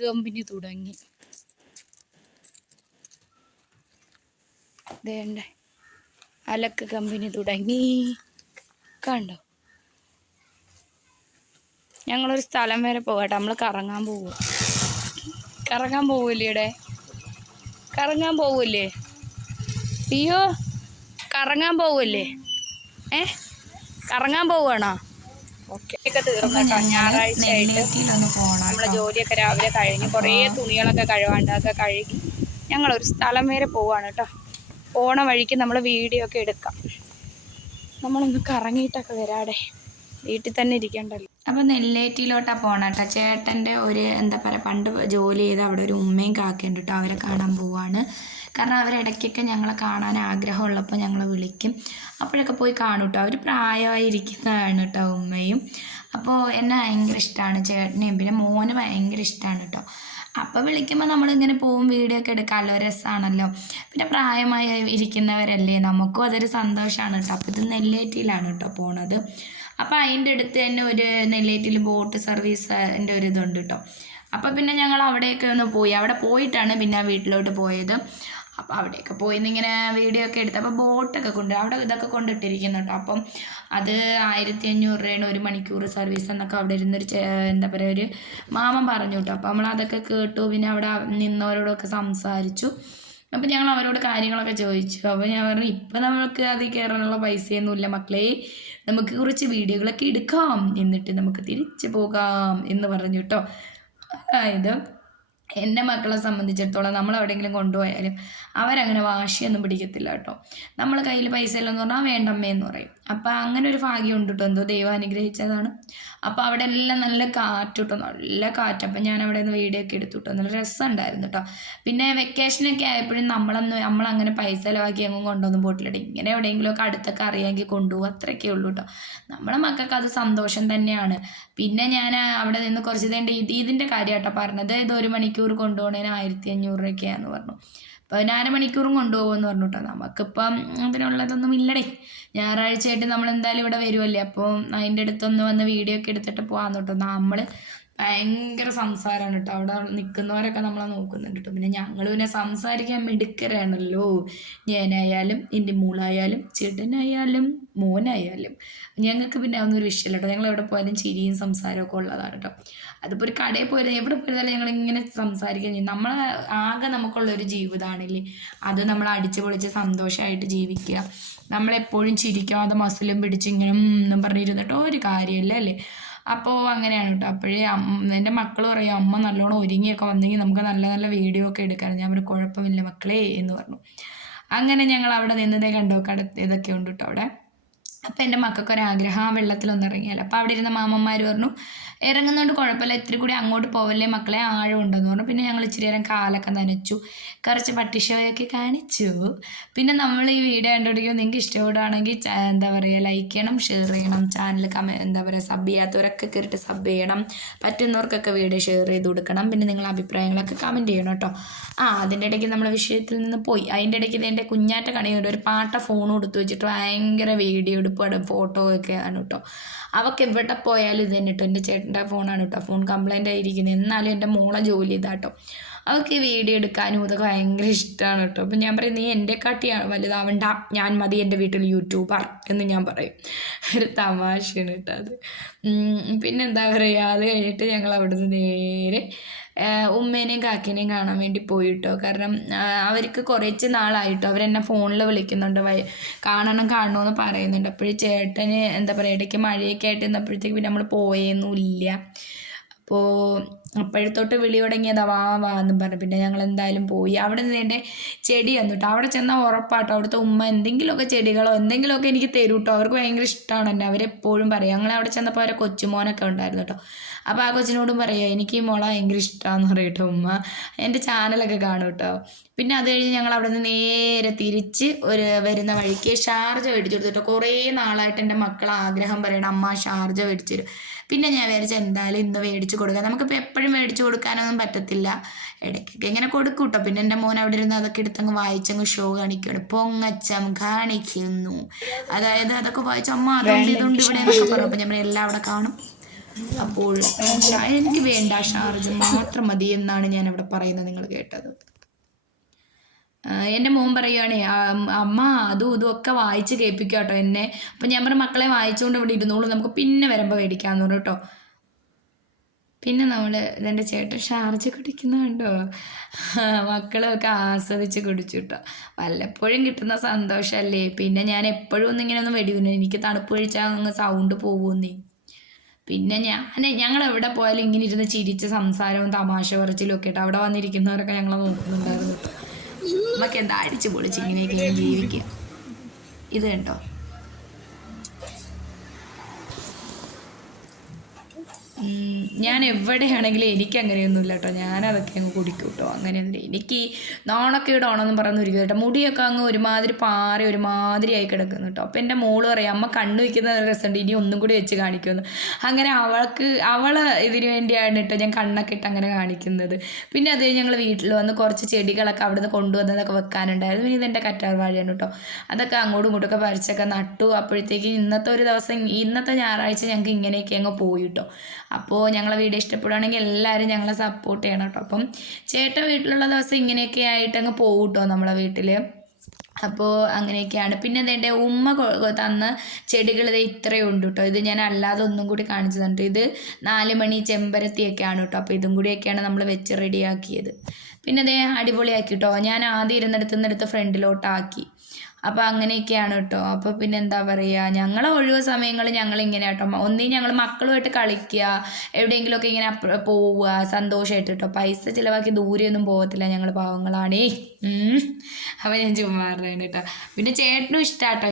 Company തുടങ്ങി. വേണ്ട അലക്ക് കമ്പനി തുടങ്ങി. കണ്ടോ? ഞങ്ങളൊരു സ്ഥലം വരെ പോകട്ടെ. നമ്മൾ കറങ്ങാൻ പോവുക. കറങ്ങാൻ പോവില്ലേ? ഇവിടെ കറങ്ങാൻ പോവില്ലേ? അയ്യോ, കറങ്ങാൻ പോവില്ലേ? കറങ്ങാൻ പോവുകയാണോ? ഓക്കെ. ഒക്കെ തീർന്നേട്ടോ. ഞായറാഴ്ച ആയിട്ട് നമ്മളെ ജോലിയൊക്കെ രാവിലെ കഴിഞ്ഞ് കുറേ തുണികളൊക്കെ കഴുകാണ്ട് അതൊക്കെ കഴുകി ഞങ്ങളൊരു സ്ഥലം വരെ പോവാണ് കേട്ടോ. പോണ വഴിക്ക് നമ്മൾ വീഡിയോ ഒക്കെ എടുക്കാം. നമ്മളൊന്ന് കറങ്ങിയിട്ടൊക്കെ വരാടെ, വീട്ടിൽ തന്നെ ഇരിക്കണ്ടല്ലോ. അപ്പോൾ നെല്ലേറ്റിയിലോട്ടാണ് പോകണം കേട്ടോ. ചേട്ടൻ്റെ ഒരു എന്താ പറയുക, പണ്ട് ജോലി ചെയ്ത് അവിടെ ഒരു ഉമ്മയും കാക്കയുണ്ട് കേട്ടോ. അവരെ കാണാൻ പോവാണ്. കാരണം അവരിടയ്ക്കൊക്കെ ഞങ്ങളെ കാണാൻ ആഗ്രഹമുള്ളപ്പോൾ ഞങ്ങളെ വിളിക്കും. അപ്പോഴൊക്കെ പോയി കാണും കേട്ടോ. അവർ പ്രായമായിരിക്കുന്നതാണ് കേട്ടോ ഉമ്മയും. അപ്പോൾ എന്നെ ഭയങ്കര ഇഷ്ടമാണ് ചേട്ടനെയും. പിന്നെ മോന് ഭയങ്കര ഇഷ്ടമാണ് കേട്ടോ. അപ്പോൾ വിളിക്കുമ്പോൾ നമ്മളിങ്ങനെ പോവും, വീഡിയോ ഒക്കെ എടുക്കാമല്ലോ, രസമാണല്ലോ. പിന്നെ പ്രായമായി ഇരിക്കുന്നവരല്ലേ, നമുക്കും അതൊരു സന്തോഷമാണ് കേട്ടോ. അപ്പോൾ ഇത് നെല്ലേറ്റിയിലാണ് കേട്ടോ പോണത്. അപ്പോൾ അതിൻ്റെ അടുത്ത് തന്നെ ഒരു നെല്ലേറ്റിൽ ബോട്ട് സർവീസിൻ്റെ ഒരു ഇതുണ്ട് കേട്ടോ. അപ്പോൾ പിന്നെ ഞങ്ങൾ അവിടെയൊക്കെ ഒന്ന് പോയി. അവിടെ പോയിട്ടാണ് പിന്നെ വീട്ടിലോട്ട് പോയത്. അപ്പോൾ അവിടെയൊക്കെ പോയി ഇങ്ങനെ വീഡിയോ ഒക്കെ എടുത്ത്. അപ്പോൾ ബോട്ടൊക്കെ കൊണ്ട് അവിടെ ഇതൊക്കെ കൊണ്ടിട്ടിരിക്കുന്നു കേട്ടോ. അപ്പം അത് 1500 രൂപയാണ് 1 മണിക്കൂർ സർവീസ് എന്നൊക്കെ അവിടെ ഇരുന്നൊരു എന്താ പറയുക, ഒരു മാമൻ പറഞ്ഞു കേട്ടോ. അപ്പോൾ നമ്മളതൊക്കെ കേട്ടു. പിന്നെ അവിടെ നിന്നവരോടൊക്കെ സംസാരിച്ചു. അപ്പോൾ ഞങ്ങൾ അവരോട് കാര്യങ്ങളൊക്കെ ചോദിച്ചു. അപ്പോൾ ഞാൻ പറഞ്ഞു, ഇപ്പം നമ്മൾക്ക് അതിൽ കയറാനുള്ള പൈസയൊന്നുമില്ല മക്കളെ, നമുക്ക് കുറച്ച് വീഡിയോകളൊക്കെ എടുക്കാം, എന്നിട്ട് നമുക്ക് തിരിച്ചു പോകാം എന്ന് പറഞ്ഞു കേട്ടോ. അതായത് എൻ്റെ മക്കളെ സംബന്ധിച്ചിടത്തോളം നമ്മൾ എവിടെയെങ്കിലും കൊണ്ടുപോയാലും അവരങ്ങനെ വാശിയൊന്നും പിടിക്കത്തില്ല കേട്ടോ. നമ്മൾ കയ്യിൽ പൈസ ഇല്ലെന്ന് പറഞ്ഞാൽ വേണ്ടമ്മേ എന്ന് പറയും. അപ്പം അങ്ങനെ ഒരു ഭാഗ്യമുണ്ട് കേട്ടോ. എന്തോ ദൈവം അനുഗ്രഹിച്ചതാണ്. അപ്പോൾ അവിടെ എല്ലാം നല്ല കാറ്റ് കേട്ടോ, നല്ല കാറ്റ്. അപ്പം ഞാൻ അവിടെ നിന്ന് വീഡിയോ ഒക്കെ എടുത്തു കേട്ടോ. നല്ല രസമുണ്ടായിരുന്നു കേട്ടോ. പിന്നെ വെക്കേഷനൊക്കെ ആയപ്പോഴും നമ്മളങ്ങനെ പൈസ ചിലവാക്കി അങ്ങും കൊണ്ടുവന്നും പോയിട്ടില്ല. ഇങ്ങനെ എവിടെയെങ്കിലുമൊക്കെ അടുത്തൊക്കെ അറിയാമെങ്കിൽ കൊണ്ടുപോകും, അത്രയൊക്കെ ഉള്ളൂ കേട്ടോ. നമ്മുടെ മക്കൾക്ക് അത് സന്തോഷം തന്നെയാണ്. പിന്നെ ഞാൻ അവിടെ നിന്ന് കുറച്ച് ഇതിൻ്റെ കാര്യം കേട്ടോ പറഞ്ഞത്. ഇത് 1 മണിക്കൂർ കൊണ്ടുപോകണതിന് 1500 രൂപയൊക്കെയാണെന്ന് പറഞ്ഞു. അപ്പോൾ 4 മണിക്കൂറും കൊണ്ടുപോകുമെന്ന് പറഞ്ഞു കേട്ടോ. നമുക്കിപ്പം അതിനുള്ളതൊന്നും ഇല്ലടേ. ഞായറാഴ്ചയായിട്ട് നമ്മൾ എന്തായാലും ഇവിടെ വരുമല്ലേ, അപ്പോൾ അതിൻ്റെ അടുത്തൊന്ന് വന്ന് വീഡിയോ ഒക്കെ എടുത്തിട്ട് പോകാമെന്ന് കേട്ടോ. നമ്മൾ ഭയങ്കര സംസാരമാണ് കേട്ടോ. അവിടെ നിൽക്കുന്നവരൊക്കെ നമ്മളെ നോക്കുന്നുണ്ട് കേട്ടോ. പിന്നെ ഞങ്ങൾ പിന്നെ സംസാരിക്കാൻ മിടുക്കരാണല്ലോ. ഞാനായാലും എൻ്റെ മോളായാലും ചേട്ടനായാലും മോനായാലും ഞങ്ങൾക്ക് പിന്നെ അതൊന്നും ഒരു വിഷയമില്ല കേട്ടോ. ഞങ്ങൾ എവിടെ പോയാലും ചിരിയും സംസാരമൊക്കെ ഉള്ളതാണ് കേട്ടോ. അതിപ്പോൾ ഒരു കടയിൽ പോയാലും എവിടെ പോയാലും ഞങ്ങളിങ്ങനെ സംസാരിക്കുകയും ചെയ്യും. ആകെ നമുക്കുള്ളൊരു ജീവിതമാണല്ലേ, അത് നമ്മൾ അടിച്ചു പൊളിച്ച് സന്തോഷമായിട്ട് ജീവിക്കുക. നമ്മളെപ്പോഴും ചിരിക്കാതെ മസിലും പിടിച്ച് ഇങ്ങനെ എന്നും പറഞ്ഞിരുന്നിട്ടോ ഒരു കാര്യമില്ല അല്ലേ. അപ്പോൾ അങ്ങനെയാണ് കേട്ടോ. അപ്പോഴേ എൻ്റെ മക്കൾ പറയും, അമ്മ നല്ലോണം ഒരുങ്ങിയൊക്കെ വന്നെങ്കിൽ നമുക്ക് നല്ല നല്ല വീഡിയോ ഒക്കെ എടുക്കാം. ഞാൻ ഒരു കുഴപ്പമില്ല മക്കളെ എന്ന് പറഞ്ഞു. അങ്ങനെ ഞങ്ങൾ അവിടെ നിന്നതേ കണ്ടോ, ഇതൊക്കെ ഉണ്ട് കേട്ടോ അവിടെ. അപ്പോൾ എൻ്റെ മക്കൾക്കൊരാഗ്രഹം ആ വെള്ളത്തിലൊന്നും ഇറങ്ങിയാൽ. അപ്പോൾ അവിടെ ഇരുന്ന മാമന്മാർ പറഞ്ഞു, ഇറങ്ങുന്നതുകൊണ്ട് കുഴപ്പമില്ല, ഇത്തിരി കൂടി അങ്ങോട്ട് പോവല്ലേ മക്കളെ, ആഴം ഉണ്ടെന്ന് പറഞ്ഞു. പിന്നെ ഞങ്ങൾ ഇച്ചിരി നേരം കാലൊക്കെ നനച്ചു, കുറച്ച് പട്ടിഷോയൊക്കെ കാണിച്ചു. പിന്നെ നമ്മൾ ഈ വീഡിയോ കണ്ടുപിടിക്കുമ്പോൾ നിങ്ങൾക്ക് ഇഷ്ടപ്പെടുകയാണെങ്കിൽ എന്താ പറയുക, ലൈക്ക് ചെയ്യണം, ഷെയർ ചെയ്യണം. ചാനൽ എന്താ പറയുക, സബ് ചെയ്യാത്തവരൊക്കെ കയറിയിട്ട് സബ് ചെയ്യണം. പറ്റുന്നവർക്കൊക്കെ വീഡിയോ ഷെയർ ചെയ്ത് കൊടുക്കണം. പിന്നെ നിങ്ങളുടെ അഭിപ്രായങ്ങളൊക്കെ കമൻറ്റ് ചെയ്യണം കേട്ടോ. അതിൻ്റെ ഇടയ്ക്ക് നമ്മൾ വിഷയത്തിൽ നിന്ന് പോയി. അതിൻ്റെ ഇടയ്ക്ക് എൻ്റെ കുഞ്ഞാറ്റ കണിയുണ്ട്, ഒരു പാട്ട ഫോൺ കൊടുത്തു വെച്ചിട്ട് ഭയങ്കര വീഡിയോ എടുപ്പും ഫോട്ടോ ഒക്കെയാണ് കേട്ടോ. അവൾക്ക് എവിടെ പോയാലും ഇത് തന്നെ കേട്ടോ. എൻ്റെ ചേട്ടൻ്റെ ഫോണാണ് കേട്ടോ. ഫോൺ കംപ്ലൈൻ്റ് ആയിരിക്കുന്നത്. എന്നാലും എൻ്റെ മോളെ ജോലി ഇതാട്ടോ. അവൾക്ക് ഈ വീഡിയോ എടുക്കാനും ഇതൊക്കെ ഭയങ്കര ഇഷ്ടമാണ് കേട്ടോ. അപ്പം ഞാൻ പറയും, നീ എൻ്റെ കാട്ടിയാണ് വലുതാവണ്ട, ഞാൻ മതി എൻ്റെ വീട്ടിൽ യൂട്യൂബർ എന്ന് ഞാൻ പറയും. ഒരു തമാശയാണ് കേട്ടോ അത്. പിന്നെന്താ പറയുക, അത് കഴിഞ്ഞിട്ട് ഞങ്ങൾ അവിടുന്ന് നേരെ ഉമ്മേനെയും കാക്കേനെയും കാണാൻ വേണ്ടി പോയിട്ടോ. കാരണം അവർക്ക് കുറച്ച് നാളായിട്ടോ അവരെന്നെ ഫോണിൽ വിളിക്കുന്നുണ്ട്, കാണണമെന്ന് പറയുന്നുണ്ട്. അപ്പോഴും ചേട്ടന് എന്താ പറയുക, ഇടയ്ക്ക് മഴയൊക്കെ ആയിട്ട് നിന്നപ്പോഴത്തേക്ക് പിന്നെ നമ്മൾ പോയൊന്നുമില്ല. അപ്പോഴത്തോട്ട് വിളി തുടങ്ങിയതാ വാ എന്നും പറഞ്ഞു. പിന്നെ ഞങ്ങൾ എന്തായാലും പോയി. അവിടെ നിന്ന് എൻ്റെ ചെടി വന്നിട്ടോ. അവിടെ ചെന്നാൽ ഉറപ്പാട്ടോ അവിടുത്തെ ഉമ്മ എന്തെങ്കിലുമൊക്കെ ചെടികളോ എന്തെങ്കിലുമൊക്കെ എനിക്ക് തരും കേട്ടോ. അവർക്ക് ഭയങ്കര ഇഷ്ടമാണ് എന്നെ. അവരെപ്പോഴും പറയും. ഞങ്ങൾ അവിടെ ചെന്നപ്പോൾ അവരെ കൊച്ചുമോനൊക്കെ ഉണ്ടായിരുന്നു കേട്ടോ. അപ്പോൾ ആ കൊച്ചിനോടും പറയുക, എനിക്ക് ഈ മുള ഭയങ്കര ഇഷ്ടമാണെന്ന് പറയും കേട്ടോ ഉമ്മ. എൻ്റെ ചാനലൊക്കെ കാണും കേട്ടോ. പിന്നെ അത് കഴിഞ്ഞ് ഞങ്ങൾ അവിടെ നിന്ന് നേരെ തിരിച്ച് വരുന്ന വഴിക്ക് ഷാർജ മേടിച്ചു കൊടുത്തു കേട്ടോ. കുറേ നാളായിട്ട് എൻ്റെ മക്കൾ ആഗ്രഹം പറയണം, അമ്മ ഷാർജ മേടിച്ചു തരും. പിന്നെ ഞാൻ വിചാരിച്ചു എന്തായാലും ഇന്ന് മേടിച്ച് കൊടുക്കാം. നമുക്കിപ്പോൾ എപ്പോഴും മേടിച്ച് കൊടുക്കാനൊന്നും പറ്റത്തില്ല, ഇടയ്ക്കൊക്കെ ഇങ്ങനെ കൊടുക്കും കേട്ടോ. പിന്നെ എൻ്റെ മോൻ അവിടെ ഇരുന്ന് അതൊക്കെ എടുത്തങ്ങ് വായിച്ചങ്ങ് ഷോ കാണിക്കുകയാണ്, പൊങ്ങച്ചം കാണിക്കുന്നു. അതായത് അതൊക്കെ വായിച്ചു, അമ്മ അതുകൊണ്ട് ഇതുകൊണ്ട് ഇവിടെ എന്നൊക്കെ പറഞ്ഞു. അപ്പോൾ ഞാൻ എല്ലാം അവിടെ കാണും. അപ്പോൾ എനിക്ക് വേണ്ട ഷാർജ മാത്രം മതി എന്നാണ് ഞാൻ അവിടെ പറയുന്നത്. നിങ്ങൾ കേട്ടത്. എൻ്റെ മോൻ പറയുകയാണേ അമ്മ അതും ഇതും ഒക്കെ വായിച്ച് കേൾപ്പിക്കുക കേട്ടോ എന്നെ. അപ്പം ഞാൻ പറഞ്ഞു മക്കളെ വായിച്ചുകൊണ്ട് ഇവിടെ ഇരുന്നോളൂ, നമുക്ക് പിന്നെ വരുമ്പോൾ മേടിക്കാമെന്ന് പറഞ്ഞു കേട്ടോ. പിന്നെ നമ്മൾ ഇതെൻ്റെ ചേട്ടൻ ഷാർജ കുടിക്കുന്ന കണ്ടോ, മക്കളൊക്കെ ആസ്വദിച്ച് കുടിച്ചു കേട്ടോ. വല്ലപ്പോഴും കിട്ടുന്ന സന്തോഷമല്ലേ. പിന്നെ ഞാൻ എപ്പോഴും ഒന്നും ഇങ്ങനെ ഒന്നും വെടിയുന്നു, എനിക്ക് തണുപ്പ് കഴിച്ചാൽ അങ്ങ് സൗണ്ട് പോകുന്നേ. പിന്നെ ഞങ്ങൾ എവിടെ പോയാലും ഇങ്ങനെ ഇരുന്ന് ചിരിച്ച് സംസാരവും തമാശ പറച്ചിലും ഒക്കെ കേട്ടോ. അവിടെ വന്നിരിക്കുന്നവരൊക്കെ ഞങ്ങളെ നോക്കുന്നുണ്ടായിരുന്നു കേട്ടോ. നമുക്ക് എന്താ അടിച്ച് പൊളിച്ച് ഇങ്ങനെയൊക്കെ ജീവിക്കുക. ഇത് കണ്ടോ, ഞാൻ എവിടെയാണെങ്കിലും എനിക്ക് അങ്ങനെയൊന്നുമില്ല കേട്ടോ. ഞാനതൊക്കെ അങ്ങ് കുടിക്കും കേട്ടോ. അങ്ങനെയൊന്നുമില്ല. എനിക്ക് നാണക്കേടാണെന്നും പറയുന്ന ഒരു കേട്ടോ, മുടിയൊക്കെ അങ്ങ് ഒരുമാതിരി പാറി ഒരുമാതിരി ആയി കിടക്കുന്നു കേട്ടോ. അപ്പം എൻ്റെ മോള് പറയും അമ്മ കണ്ണു വയ്ക്കുന്ന രസമുണ്ട്, ഇനി ഒന്നും കൂടി വെച്ച് കാണിക്കുമെന്ന്. അങ്ങനെ അവള് ഇതിന് വേണ്ടിയാണ് കേട്ടോ ഞാൻ കണ്ണൊക്കെ ഇട്ട് അങ്ങനെ കാണിക്കുന്നത്. പിന്നെ അത് ഞങ്ങൾ വീട്ടിൽ വന്ന് കുറച്ച് ചെടികളൊക്കെ അവിടെ നിന്ന് കൊണ്ടുവന്നതൊക്കെ വെക്കാനുണ്ടായിരുന്നു. പിന്നെ ഇതെൻ്റെ കറ്റാർ വാഴയാണ് കേട്ടോ. അതൊക്കെ അങ്ങോട്ടും ഇങ്ങോട്ടൊക്കെ പറിച്ചൊക്കെ നട്ടു. അപ്പോഴത്തേക്ക് ഇന്നത്തെ ഒരു ദിവസം, ഇന്നത്തെ ഞായറാഴ്ച ഞങ്ങൾക്ക് ഇങ്ങനെയൊക്കെ അങ്ങ് പോയി കേട്ടോ. അപ്പോൾ ഞങ്ങളെ വീഡിയോ ഇഷ്ടപ്പെടുകയാണെങ്കിൽ എല്ലാവരും ഞങ്ങളെ സപ്പോർട്ട് ചെയ്യണം കേട്ടോ. അപ്പം ചേട്ടൻ വീട്ടിലുള്ള ദിവസം ഇങ്ങനെയൊക്കെ ആയിട്ട് അങ്ങ് പോകും കേട്ടോ നമ്മളെ വീട്ടിൽ. അപ്പോൾ അങ്ങനെയൊക്കെയാണ്. പിന്നെ എൻ്റെ ഉമ്മ തന്ന ചെടികൾ ഇത് ഇത്രയും ഉണ്ട് കേട്ടോ. ഇത് ഞാൻ അല്ലാതെ ഒന്നും കൂടി കാണിച്ചു തന്നിട്ട്, ഇത് 4 മണി ചെമ്പരത്തിയൊക്കെയാണ് കേട്ടോ. അപ്പോൾ ഇതും കൂടിയൊക്കെയാണ് നമ്മൾ വെച്ച് റെഡിയാക്കിയത്. പിന്നെ അതേ അടിപൊളിയാക്കി കേട്ടോ. ഞാൻ ആദ്യം ഇരുന്നിടത്ത് ഫ്രണ്ടിലോട്ടാക്കി. അപ്പോൾ അങ്ങനെയൊക്കെയാണ് കേട്ടോ. അപ്പോൾ പിന്നെ എന്താ പറയുക, ഞങ്ങളെ ഒഴിവ് സമയങ്ങൾ ഞങ്ങളിങ്ങനെ കേട്ടോ, ഒന്നീ ഞങ്ങൾ മക്കളുമായിട്ട് കളിക്കുക, എവിടെയെങ്കിലുമൊക്കെ ഇങ്ങനെ പോവുക സന്തോഷമായിട്ട് കേട്ടോ. പൈസ ചിലവാക്കി ദൂരെയൊന്നും പോകത്തില്ല, ഞങ്ങൾ പാവങ്ങളാണേ. അപ്പോൾ ഞാൻ ചുമ്മാ പറയുന്നത് കേട്ടോ. പിന്നെ ചേട്ടനും ഇഷ്ടമാണ് കേട്ടോ.